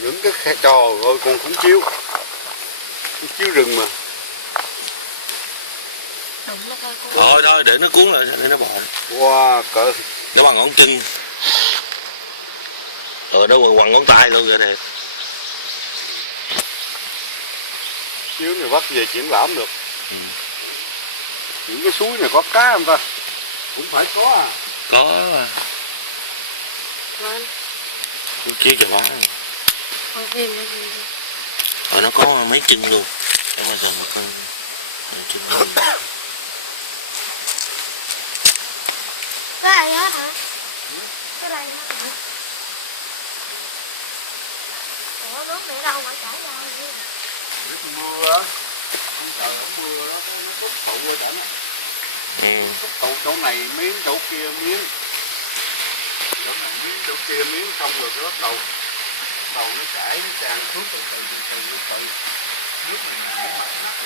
Những cái khe trò rồi còn cũng chiếu rừng mà. Thôi thôi để nó cuốn lại để nó bò. Wow, cỡ Nó bằng ngón chân. Rồi nó quằn ngón tay luôn vậy nè. chiếu này bắt về triển lãm được. Những cái suối này có cá không ta? Cũng phải có à. Có à. Chiếu cho bá. Rồi nó có mấy chân luôn. Để mà dần một con chân luôn. Cái này hết hả? Cái này hết hả? Ủa nước này đâu mà chảy ra vậy? Nước mưa á. Không trời nó mưa đó, nó trút tụ vô cảnh á. Trút tụ chỗ này miếng, chỗ kia miếng. Chỗ này miếng, chỗ kia miếng, xong rồi cái bắt đầu nó chảy, nó tràn nước từ nước này nó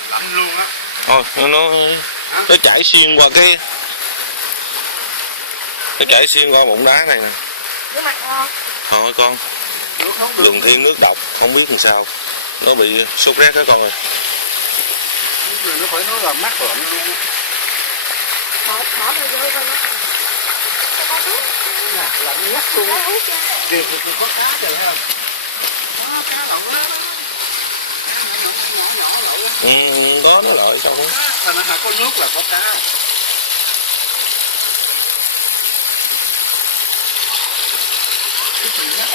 lạnh luôn á. Thôi nó chảy xuyên qua cái nó chảy xuyên qua bụng đá này nè. Nước mặt không? Thôi con Đường Thiên nước độc không biết làm sao nó bị sốt rét đó con ơi. Nó phải nói là mát lạnh luôn á. Bỏ vào vô coi nó. Con nước. Lạnh ngắt luôn á. Kìa có cá trời thấy không? Đó, cá lộn á. Cá nhỏ lộn á. Có nó lợi trong đó. Thành ra có nước là có cá.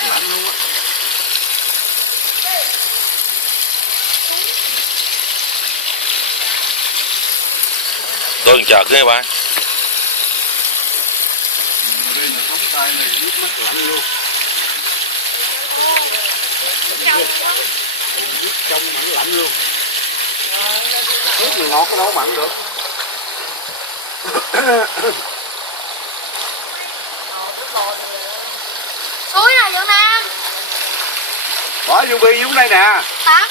Lạnh luôn á. Tôi chợt cái ba. Đây là phóng tay này nước mắt lạnh luôn. Nước trong mà nó lạnh luôn. Nước này ngọt có đâu mặn được. Suối này Vũ Nam. Bỏ vô bi xuống đây nè. Tắt.